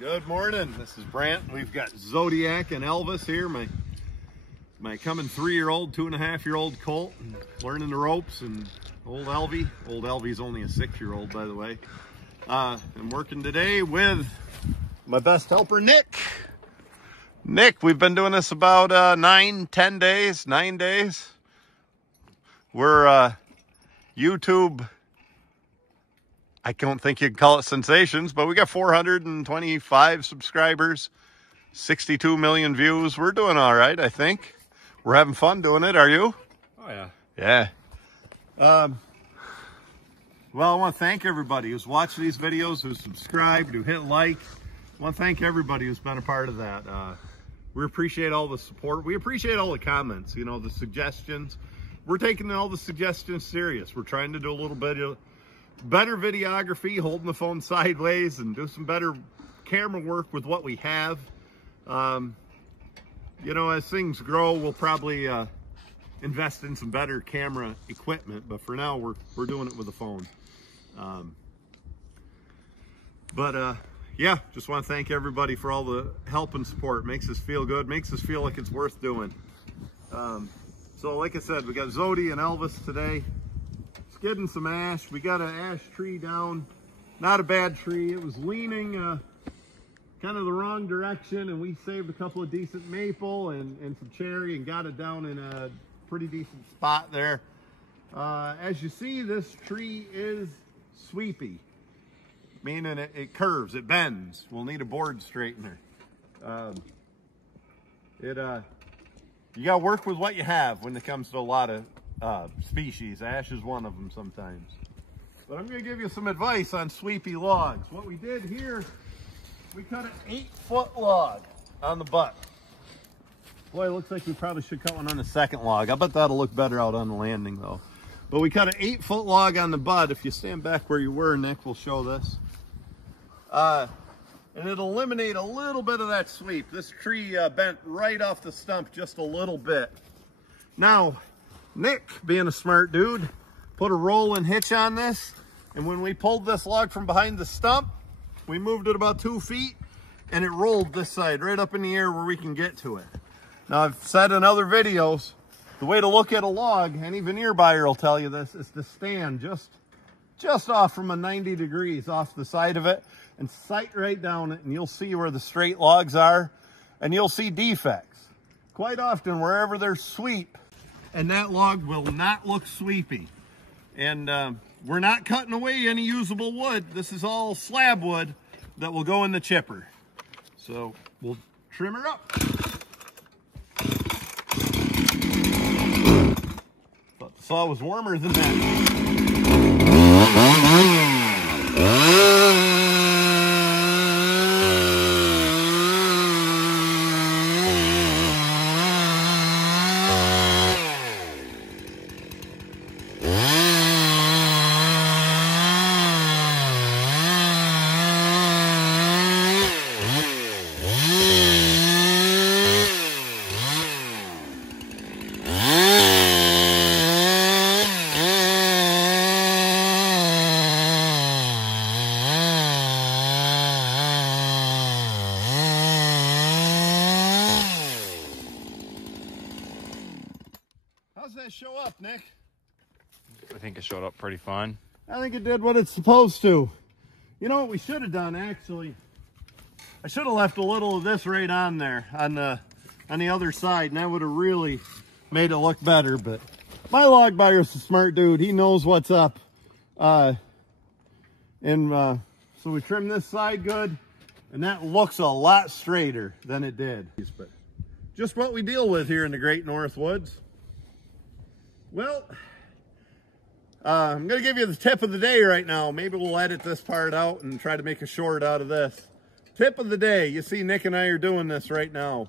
Good morning. This is Brant. We've got Zodiac and Elvis here. My coming 3-year-old, 2.5-year-old colt, learning the ropes, and old Elvie. Old Elvie's only a 6-year-old, by the way. I'm working today with my best helper, Nick. Nick, we've been doing this about 9 days. We're YouTube, I don't think you'd call it sensations, but we got 425 subscribers, 62 million views. We're doing all right, I think. We're having fun doing it. Are you? Oh, yeah. Yeah. Well, I want to thank everybody who's watched these videos, who's subscribed, who hit like. I want to thank everybody who's been a part of that. We appreciate all the support. We appreciate all the comments, you know, the suggestions. We're taking all the suggestions serious. We're trying to do a little bit of better videography, holding the phone sideways, and do some better camera work with what we have. You know, as things grow, we'll probably invest in some better camera equipment, but for now we're doing it with the phone. Yeah, just want to thank everybody for all the help and support. Makes us feel good, makes us feel like it's worth doing. So like I said, we got Zodi and Elvis today. Skidding some ash. We got an ash tree down. Not a bad tree. It was leaning kind of the wrong direction, and we saved a couple of decent maple and some cherry and got it down in a pretty decent spot there. As you see, this tree is sweepy, meaning it curves, it bends. We'll need a board straightener. You got to work with what you have when it comes to a lot of species. Ash is one of them sometimes. But I'm going to give you some advice on sweepy logs. What we did here, we cut an 8-foot log on the butt. Boy, it looks like we probably should cut one on the second log. I bet that'll look better out on the landing though. But we cut an 8-foot log on the butt. If you stand back where you were, Nick will show this. And it'll eliminate a little bit of that sweep. This tree bent right off the stump just a little bit. Now, Nick, being a smart dude, put a rolling hitch on this, and when we pulled this log from behind the stump, we moved it about 2 feet, and it rolled this side right up in the air where we can get to it. Now, I've said in other videos, the way to look at a log, any veneer buyer will tell you this, is to stand just off from a 90 degrees off the side of it and sight right down it, and you'll see where the straight logs are, and you'll see defects. Quite often, wherever there's sweep, and that log will not look sweepy. And we're not cutting away any usable wood. This is all slab wood that will go in the chipper. So we'll trim her up. Thought the saw was warmer than that. How's that show up, Nick? I think it showed up pretty fine. I think it did what it's supposed to. You know what we should have done, actually? I should have left a little of this right on there, on the other side, and that would have really made it look better. But my log buyer's a smart dude. He knows what's up. So we trimmed this side good, and that looks a lot straighter than it did. But just what we deal with here in the Great North Woods. Well, I'm going to give you the tip of the day right now. Maybe we'll edit this part out and try to make a short out of this. Tip of the day. You see Nick and I are doing this right now.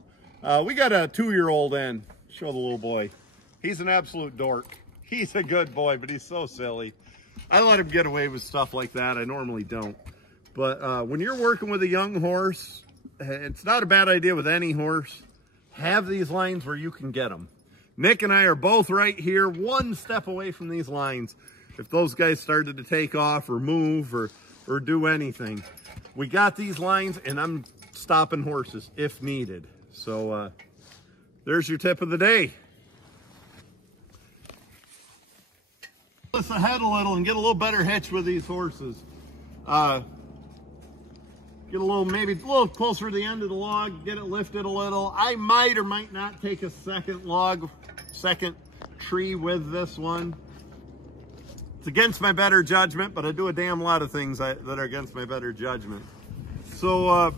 We got a 2-year-old in. Show the little boy. He's an absolute dork. He's a good boy, but he's so silly. I let him get away with stuff like that. I normally don't. But when you're working with a young horse, it's not a bad idea with any horse. Have these lines where you can get them. Nick and I are both right here, one step away from these lines. If those guys started to take off or move or or do anything. We got these lines, and I'm stopping horses if needed. So there's your tip of the day. Let's ahead a little and get a little better hitch with these horses. Get a little, maybe a little closer to the end of the log, get it lifted a little. I might or might not take a second tree with this one. It's against my better judgment, but I do a damn lot of things that are against my better judgment. So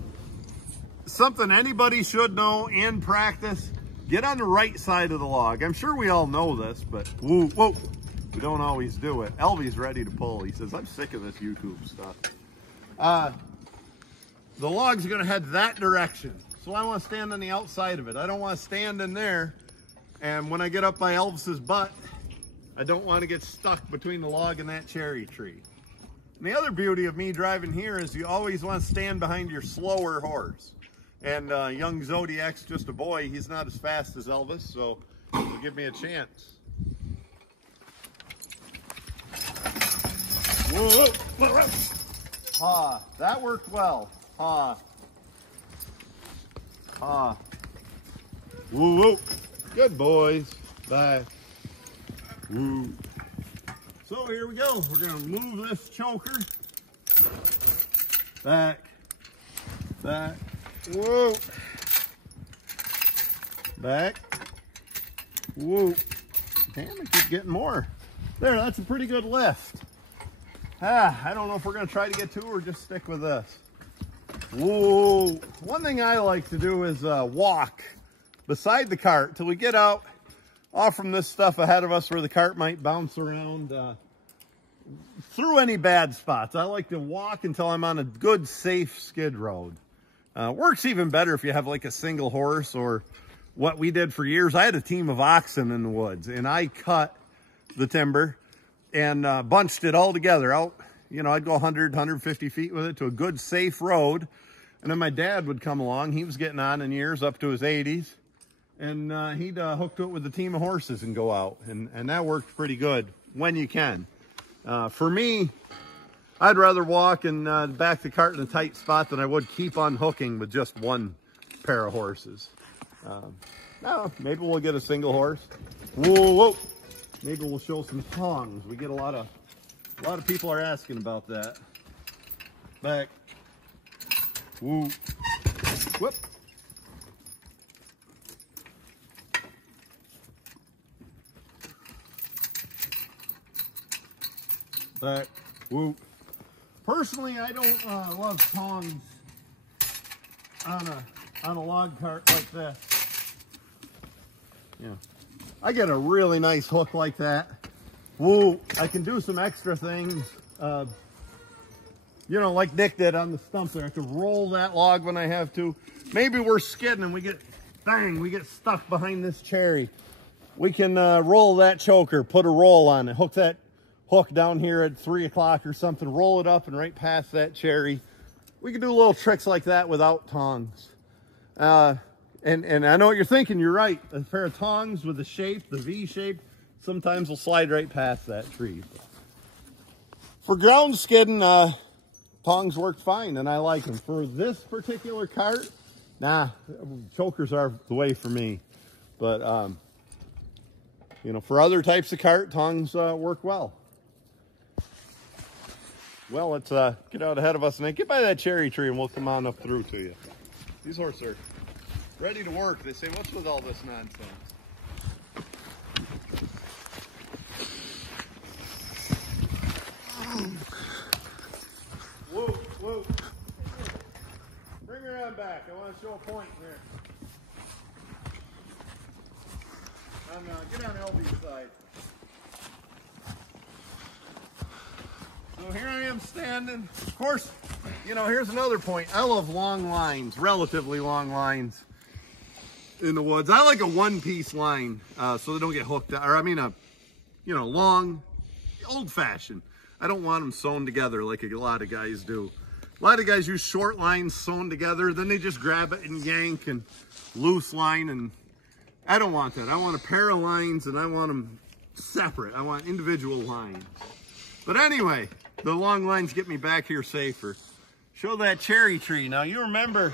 something anybody should know in practice, get on the right side of the log. I'm sure we all know this, but whoa, we don't always do it. Elvie's ready to pull. He says, I'm sick of this YouTube stuff. The log's gonna head that direction. So I wanna stand on the outside of it. I don't wanna stand in there, and when I get up by Elvis's butt, I don't wanna get stuck between the log and that cherry tree. And the other beauty of me driving here is you always wanna stand behind your slower horse. And young Zodiac's just a boy. He's not as fast as Elvis, so he'll give me a chance. Whoa, whoa, whoa. Ah, that worked well. Ah. Ah. Woo, woo. Good boys. Bye. Woo. So here we go. We're going to move this choker. Back. Back. Whoa. Back. Whoa. Damn, I keep getting more. There, that's a pretty good lift. I don't know if we're going to try to get two or just stick with this. Whoa. One thing I like to do is walk beside the cart till we get out off from this stuff ahead of us where the cart might bounce around through any bad spots. I like to walk until I'm on a good, safe skid road. Works even better if you have like a single horse, or what we did for years. I had a team of oxen in the woods, and I cut the timber and bunched it all together out. You know, I'd go 100, 150 feet with it to a good, safe road. And then my dad would come along. He was getting on in years, up to his 80s. And he'd hook to it with a team of horses and go out. And that worked pretty good when you can. For me, I'd rather walk and back the cart in a tight spot than I would keep unhooking with just one pair of horses. Now, maybe we'll get a single horse. Whoa, whoa. Maybe we'll show some tongs. We get a lot of people are asking about that. Back. Woo. Whoop. Back. Woo. Personally, I don't love tongs on a log cart like this. Yeah. I get a really nice hook like that. Woo, I can do some extra things. You know, like Nick did on the stump there. I have to roll that log when I have to. Maybe we're skidding and we get stuck behind this cherry. We can roll that choker, put a roll on it, hook that hook down here at 3 o'clock or something, roll it up and right past that cherry. We can do little tricks like that without tongs. And I know what you're thinking, you're right. A pair of tongs with the shape, the V shape, sometimes will slide right past that tree. For ground skidding, tongs work fine, and I like them. For this particular cart, nah, chokers are the way for me. But, you know, for other types of cart, tongs work well. Well, let's get out ahead of us and get by that cherry tree and we'll come on up through to you. These horses are ready to work. They say, what's with all this nonsense? Whoa, whoa. Bring her on back. I want to show a point here. Get on LB's side. So here I am standing. Of course, you know, here's another point. I love long lines, relatively long lines in the woods. I like a one-piece line so they don't get hooked, or I mean a, you know, long, old-fashioned. I don't want them sewn together like a lot of guys do. A lot of guys use short lines sewn together, then they just grab it and yank and loose line, and I don't want that. I want a pair of lines and I want them separate. I want individual lines. But anyway, the long lines get me back here safer. Show that cherry tree. Now you remember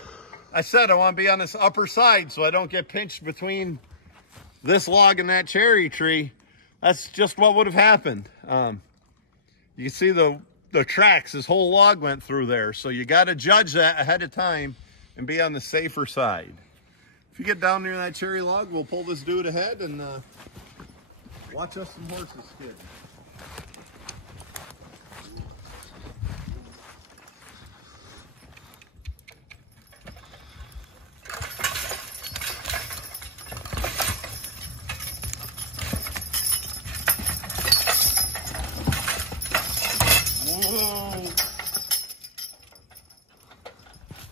I said I want to be on this upper side so I don't get pinched between this log and that cherry tree. That's just what would have happened. You can see the tracks, this whole log went through there. So you got to judge that ahead of time and be on the safer side. If you get down near that cherry log, we'll pull this dude ahead and watch us some horses skid.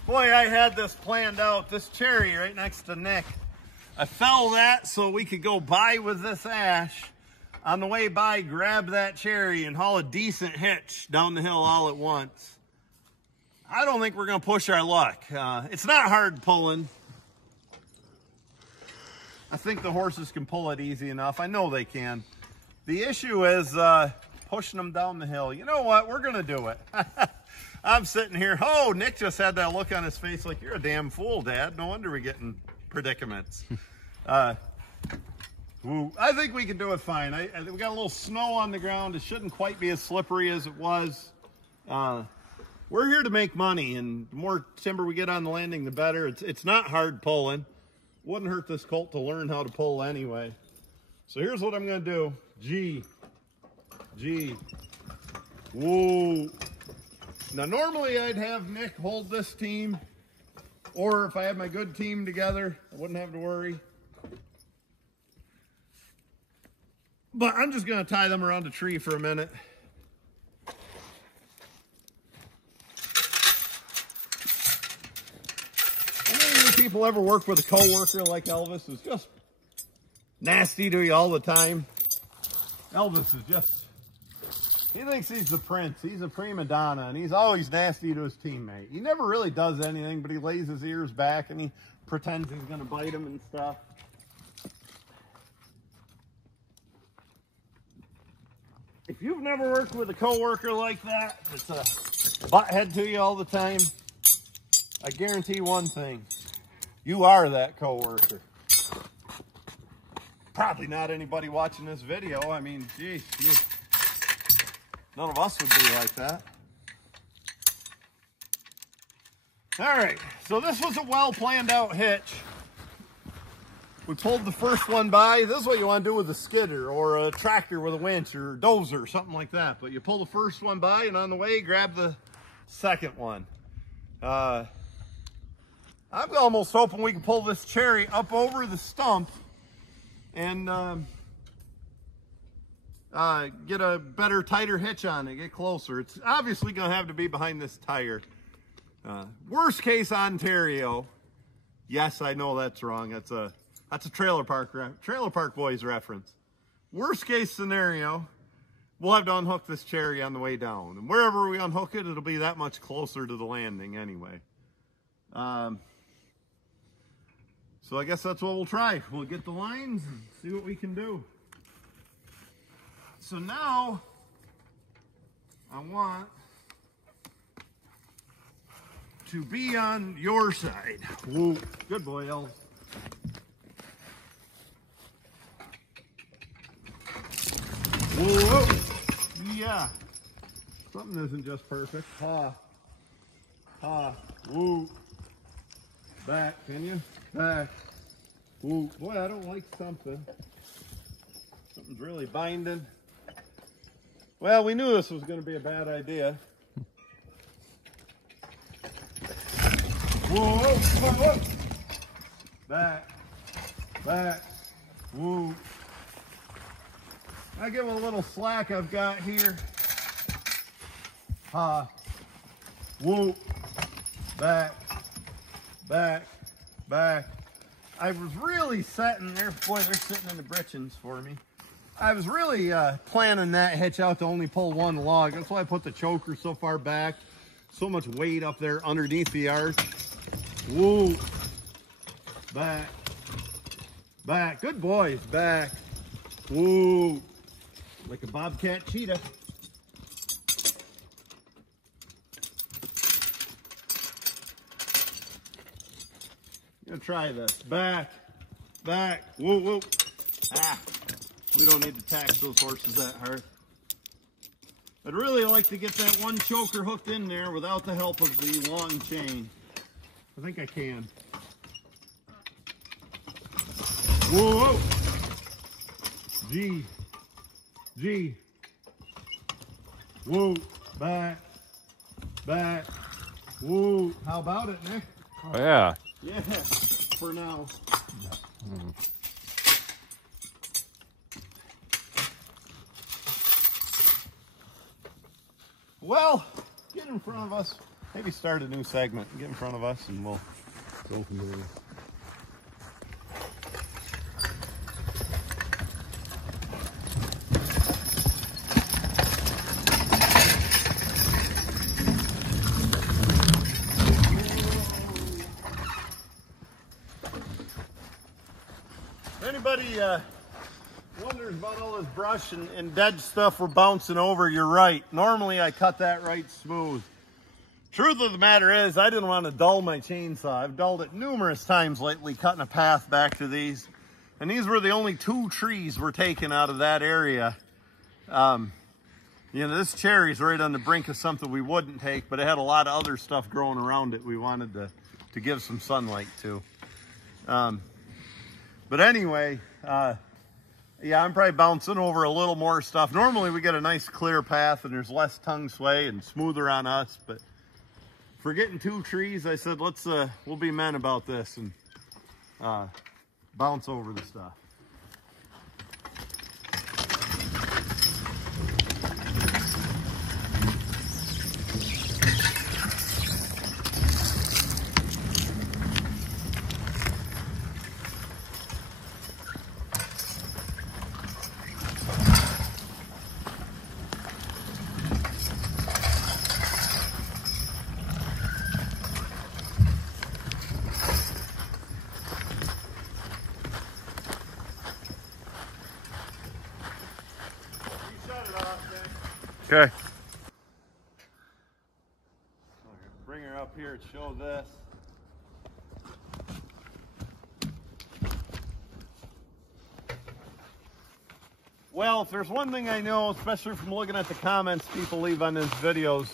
Boy, I had this planned out, this cherry right next to Nick. I fell that so we could go by with this ash. On the way by, grab that cherry and haul a decent hitch down the hill all at once. I don't think we're gonna push our luck. It's not hard pulling. I think the horses can pull it easy enough. I know they can. The issue is pushing them down the hill. You know what, we're gonna do it. I'm sitting here, oh, Nick just had that look on his face like, you're a damn fool, Dad. No wonder we're getting predicaments. I think we can do it fine. We got a little snow on the ground. It shouldn't quite be as slippery as it was. We're here to make money, and the more timber we get on the landing, the better. It's not hard pulling. Wouldn't hurt this colt to learn how to pull anyway. So here's what I'm gonna do. G. Whoa. Now, normally I'd have Nick hold this team, or if I had my good team together, I wouldn't have to worry. But I'm just going to tie them around a tree for a minute. Any of you people ever work with a coworker like Elvis who's just nasty to you all the time? Elvis is just... he thinks he's the prince. He's a prima donna, and he's always nasty to his teammate. He never really does anything, but he lays his ears back, and he pretends he's going to bite him and stuff. If you've never worked with a coworker like that, that's a butthead to you all the time, I guarantee one thing. You are that coworker. Probably not anybody watching this video. I mean, geez, none of us would be like that. All right, so this was a well planned out hitch. We pulled the first one by. This is what you want to do with a skidder or a tractor with a winch or a dozer, something like that. But you pull the first one by, and on the way, grab the second one. I'm almost hoping we can pull this cherry up over the stump and get a better, tighter hitch on it, get closer. It's obviously going to have to be behind this tire. Worst case Ontario. Yes, I know that's wrong. That's a Trailer Park Boys reference. Worst case scenario, we'll have to unhook this cherry on the way down. And wherever we unhook it, it'll be that much closer to the landing anyway. So I guess that's what we'll try. We'll get the lines and see what we can do. So now, I want to be on your side. Whoa, good boy, Els. Whoa, yeah. Something isn't just perfect. Ha, woo. Back, can you? Back. Woo. Boy, I don't like something. Something's really binding. Well, we knew this was going to be a bad idea. Whoa. Back. Woo. I give it a little slack I've got here. Ha. Woo. Back. I was really setting there. Boy, they're sitting in the britchins for me. I was really planning that hitch out to only pull one log. That's why I put the choker so far back. So much weight up there underneath the arch. Woo. Back. Good boys. Back. Woo. Like a bobcat cheetah. Gonna try this. Back, back, whoa, whoa. Ah, we don't need to tax those horses that hard. I'd really like to get that one choker hooked in there without the help of the long chain. I think I can. Whoa, whoa. G, G. Whoa, back, back. Whoa. How about it, Nick? Oh, yeah. Yeah, for now. Well, get in front of us. Maybe start a new segment. Get in front of us and we'll go from there. If anybody wonders about all this brush and dead stuff we're bouncing over, you're right. Normally I cut that right smooth. Truth of the matter is, I didn't want to dull my chainsaw. I've dulled it numerous times lately, cutting a path back to these. And these were the only 2 trees we're taking out of that area. You know, this cherry's right on the brink of something we wouldn't take, but it had a lot of other stuff growing around it we wanted to give some sunlight to. But anyway, yeah, I'm probably bouncing over a little more stuff. Normally we get a nice clear path and there's less tongue sway and smoother on us, but for getting 2 trees, I said, we'll be men about this and bounce over the stuff. Okay. Bring her up here and show this. Well, if there's one thing I know, especially from looking at the comments people leave on these videos,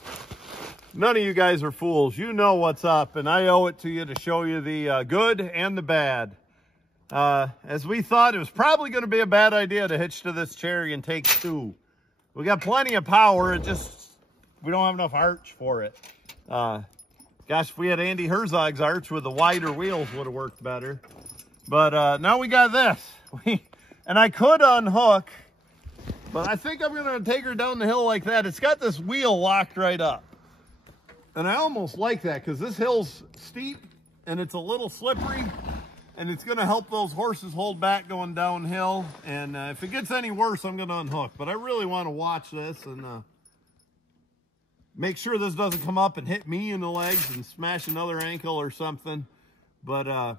none of you guys are fools. You know what's up, and I owe it to you to show you the good and the bad. As we thought, it was probably going to be a bad idea to hitch to this cherry and take 2. We got plenty of power, we don't have enough arch for it. Gosh, if we had Andy Herzog's arch with the wider wheels, would have worked better. But now we got this. And I could unhook, but I think I'm going to take her down the hill like that. It's got this wheel locked right up. And I almost like that because this hill's steep and it's a little slippery. And it's going to help those horses hold back going downhill. And if it gets any worse, I'm going to unhook. But I really want to watch this and make sure this doesn't come up and hit me in the legs and smash another ankle or something. But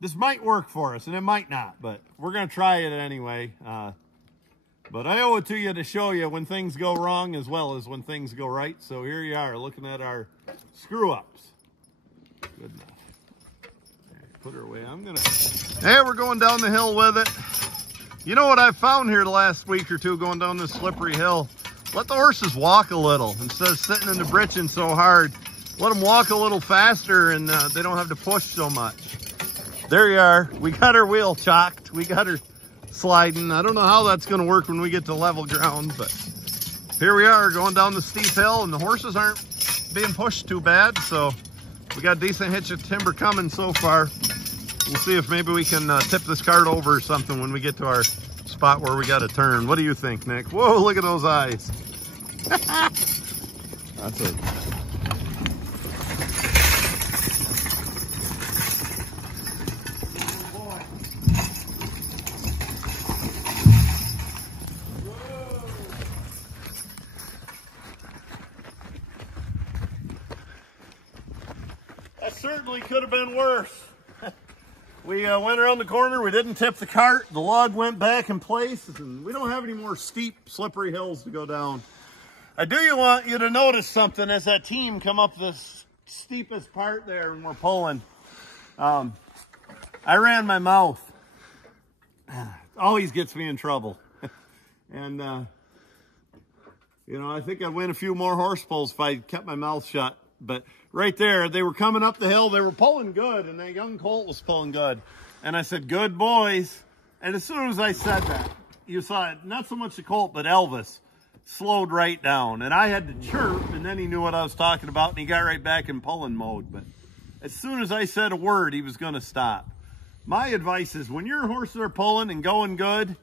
this might work for us, and it might not. But we're going to try it anyway. But I owe it to you to show you when things go wrong as well as when things go right. So here you are, looking at our screw-ups. Good enough. Put her away. Hey, we're going down the hill with it. You know what I've found here the last week or two going down this slippery hill? Let the horses walk a little instead of sitting in the britching so hard. Let them walk a little faster and they don't have to push so much. There you are. We got her wheel chocked. We got her sliding. I don't know how that's going to work when we get to level ground, but here we are going down the steep hill and the horses aren't being pushed too bad, so we got a decent hitch of timber coming so far. We'll see if maybe we can tip this cart over or something when we get to our spot where we got to turn. What do you think, Nick? Whoa, look at those eyes. That's it. That certainly could have been worse. We went around the corner, we didn't tip the cart, the log went back in place, and we don't have any more steep, slippery hills to go down. I do want you to notice something as that team come up this steepest part there and we're pulling. I ran my mouth. Always gets me in trouble. And, you know, I think I'd win a few more horse pulls if I kept my mouth shut. But right there, they were coming up the hill. They were pulling good, and that young colt was pulling good. And I said, good boys. And as soon as I said that, you saw it, not so much the colt, but Elvis slowed right down. And I had to chirp, and then he knew what I was talking about, and he got right back in pulling mode. But as soon as I said a word, he was going to stop. My advice is when your horses are pulling and going good,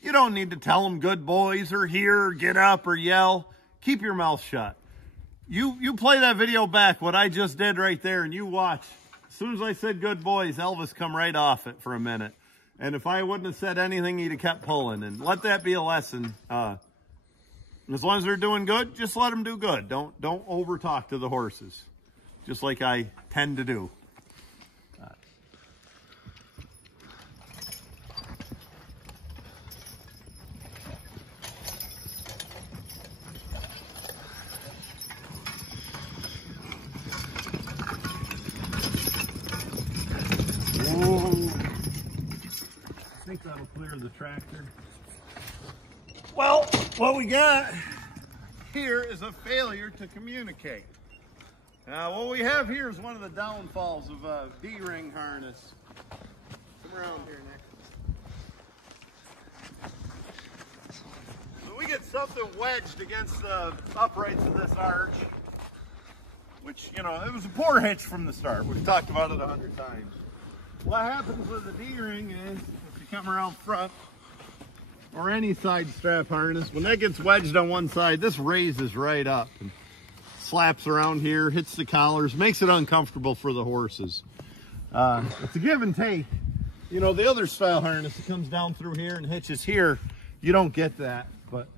you don't need to tell them good boys or here or get up or yell. Keep your mouth shut. You play that video back, what I just did right there, and you watch. As soon as I said good boys, Elvis come right off it for a minute. And if I wouldn't have said anything, he'd have kept pulling. And let that be a lesson. As long as they're doing good, just let them do good. Don't over talk to the horses, just like I tend to do. I think that'll clear the tractor. Well, what we got here is a failure to communicate. Now, what we have here is one of the downfalls of a D-ring harness. Come around here, Nick. So we get something wedged against the uprights of this arch, which, you know, it was a poor hitch from the start. We've talked about it 100 times. What happens with the D-ring is, if you come around front, or any side strap harness, when that gets wedged on one side, this raises right up and slaps around here, hits the collars, makes it uncomfortable for the horses. It's a give and take. You know, the other style harness that comes down through here and hitches here, you don't get that. But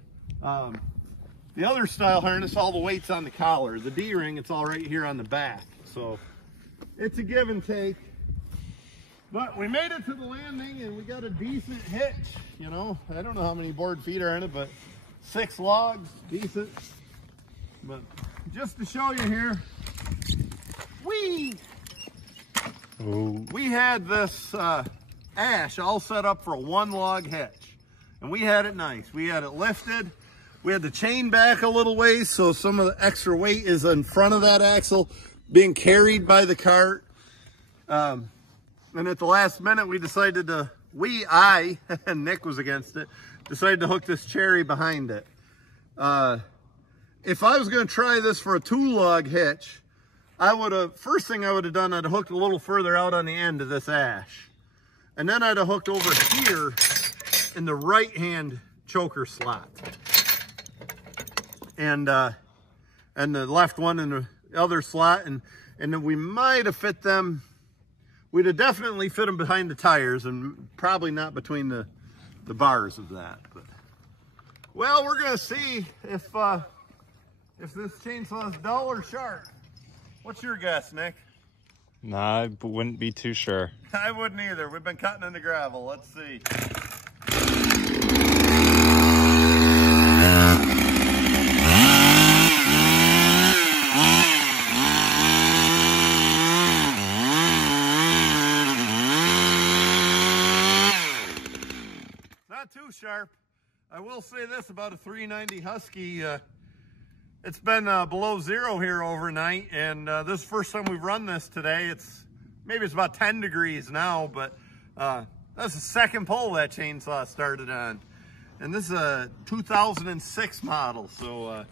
the other style harness, all the weight's on the collar. The D-ring, it's all right here on the back. So it's a give and take. But we made it to the landing and we got a decent hitch, you know. I don't know how many board feet are in it, but 6 logs, decent. But just to show you here, we had this ash all set up for a 1-log hitch. And we had it nice. We had it lifted. We had the chain back a little ways, so some of the extra weight is in front of that axle being carried by the cart. And at the last minute, we decided to, I, and Nick was against it, decided to hook this cherry behind it. If I was going to try this for a 2-log hitch, first thing I would have done, I'd have hooked a little further out on the end of this ash. And then I'd have hooked over here in the right-hand choker slot. And the left one in the other slot. And then we might have fit them. We'd have definitely fit them behind the tires and probably not between the bars of that. But, well, we're going to see if this chainsaw is dull or sharp. What's your guess, Nick? No, I wouldn't be too sure. I wouldn't either. We've been cutting into gravel. Let's see. Too sharp. I will say this about a 390 Husky. It's been below 0 here overnight, and this is the first time we've run this today. Maybe it's about 10 degrees now, but that's the second pull that chainsaw started on. And this is a 2006 model, so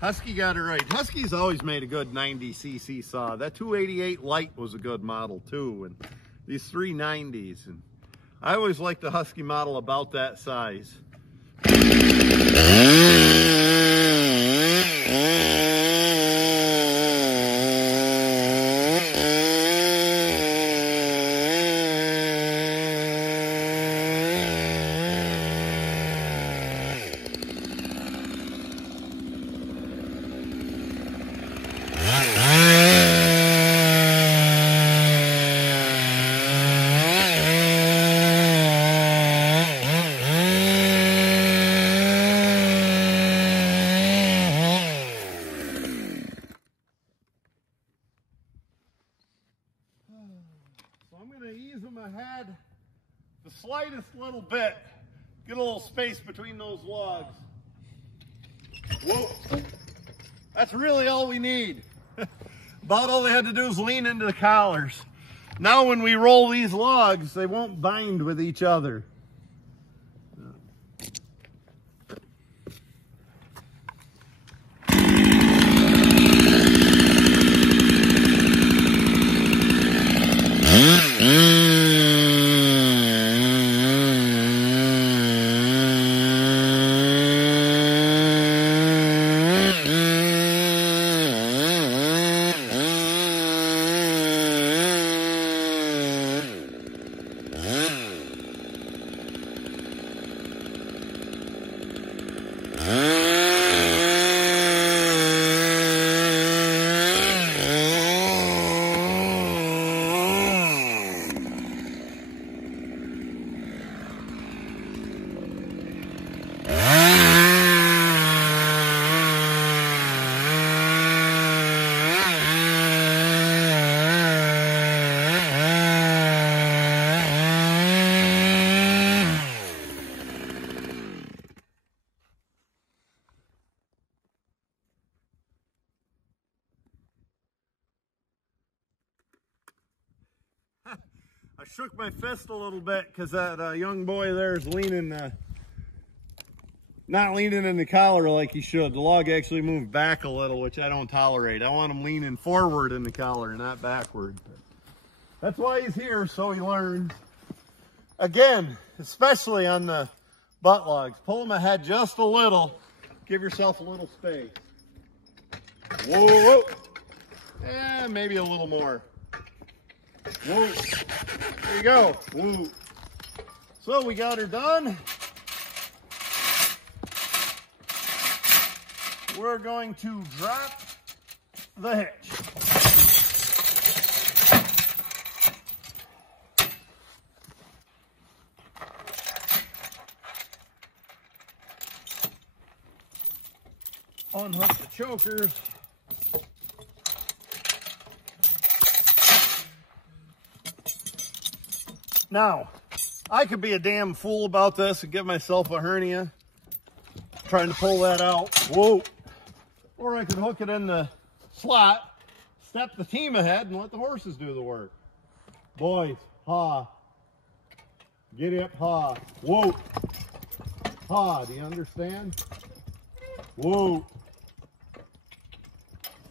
Husky got it right. Husky's always made a good 90cc saw. That 288 Light was a good model too, and these 390s. And I always liked the Husky model about that size. slightest little bit. Get a little space between those logs. Whoa. That's really all we need. About all they had to do is lean into the collars. Now when we roll these logs, they won't bind with each other. I shook my fist a little bit because that young boy there is leaning, not leaning in the collar like he should. The log actually moved back a little, which I don't tolerate. I want him leaning forward in the collar, not backward. That's why he's here, so he learns. Again, especially on the butt logs, pull them ahead just a little. Give yourself a little space. Whoa, whoa. Yeah, maybe a little more. Whoa. There you go. Whoa. So we got her done. We're going to drop the hitch. Unhook the chokers. Now, I could be a damn fool about this and give myself a hernia trying to pull that out. Whoa. Or I could hook it in the slot, step the team ahead, and let the horses do the work. Boys, ha. Giddy up, ha. Whoa. Ha, do you understand? Whoa.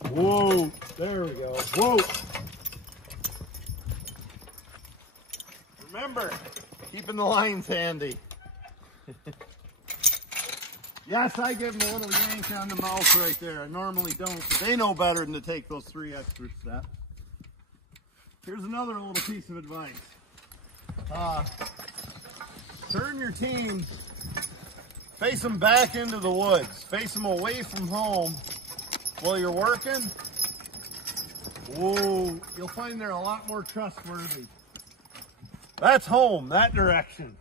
Whoa. There we go. Whoa. Remember, keeping the lines handy. Yes, I give them a little yank on the mouth right there. I normally don't, but they know better than to take those 3 extra steps. Here's another little piece of advice. Turn your teams, face them back into the woods. Face them away from home while you're working. Whoa, you'll find they're a lot more trustworthy. That's home, that direction.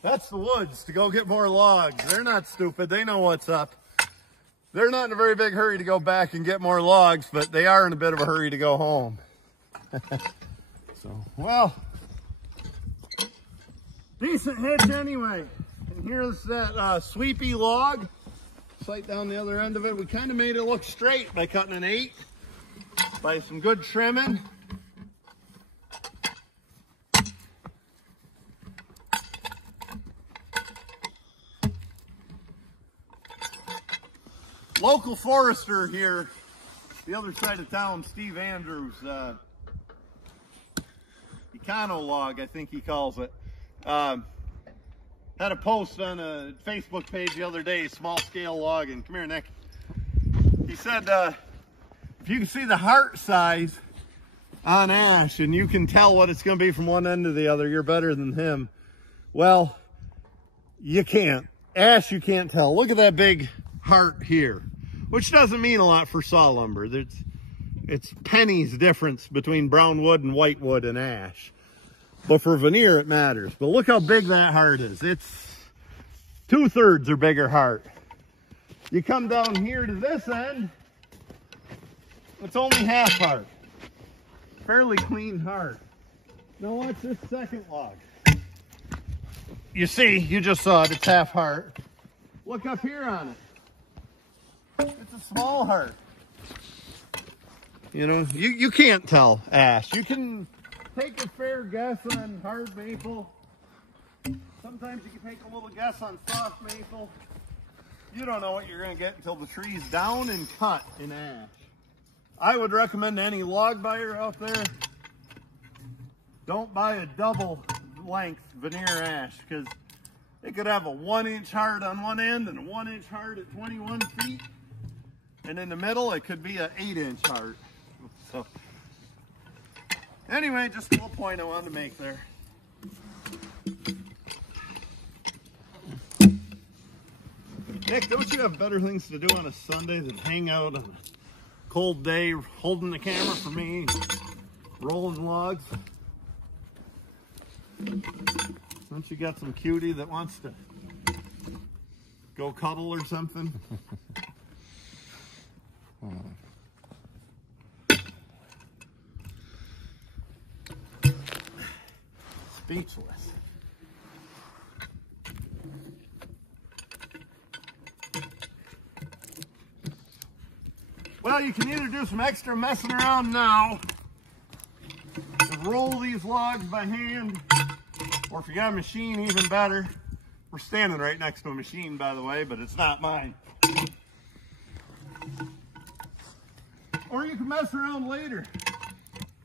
That's the woods to go get more logs. They're not stupid, they know what's up. They're not in a very big hurry to go back and get more logs, but they are in a bit of a hurry to go home. So, well, decent hitch anyway. And here's that sweepy log. Sight down the other end of it. We kind of made it look straight by cutting an 8 by some good trimming. Local forester here, the other side of town, Steve Andrews, Econo log, I think he calls it, had a post on a Facebook page the other day, small scale logging. Come here, Nick. He said, if you can see the heart size on ash and you can tell what it's going to be from one end to the other, you're better than him. Well, you can't. Ash, you can't tell. Look at that big heart here, which doesn't mean a lot for saw lumber. It's pennies difference between brown wood and white wood and ash. But for veneer, it matters. But look how big that heart is. It's 2/3 or bigger heart. You come down here to this end, it's only half heart. Fairly clean heart. Now watch this second log. you see, you just saw it, it's half heart. Look up here on it. It's a small heart. You know, you can't tell ash. You can take a fair guess on hard maple. Sometimes you can take a little guess on soft maple. You don't know what you're going to get until the tree's down and cut in ash. I would recommend to any log buyer out there, don't buy a double length veneer ash, because it could have a 1-inch heart on one end and a 1-inch heart at 21 feet. And in the middle, it could be an 8-inch heart. So anyway, just a little point I wanted to make there. Nick, don't you have better things to do on a Sunday than hang out on a cold day holding the camera for me, rolling logs? Don't you got some cutie that wants to go cuddle or something? Speechless. Well, you can either do some extra messing around now and roll these logs by hand, or if you got a machine, even better. We're standing right next to a machine, by the way, but it's not mine. Or you can mess around later.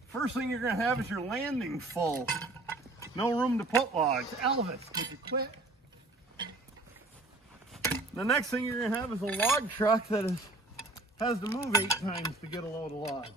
First thing you're going to have is your landing full. No room to put logs. Elvis, could you quit? The next thing you're going to have is a log truck that has to move 8 times to get a load of logs.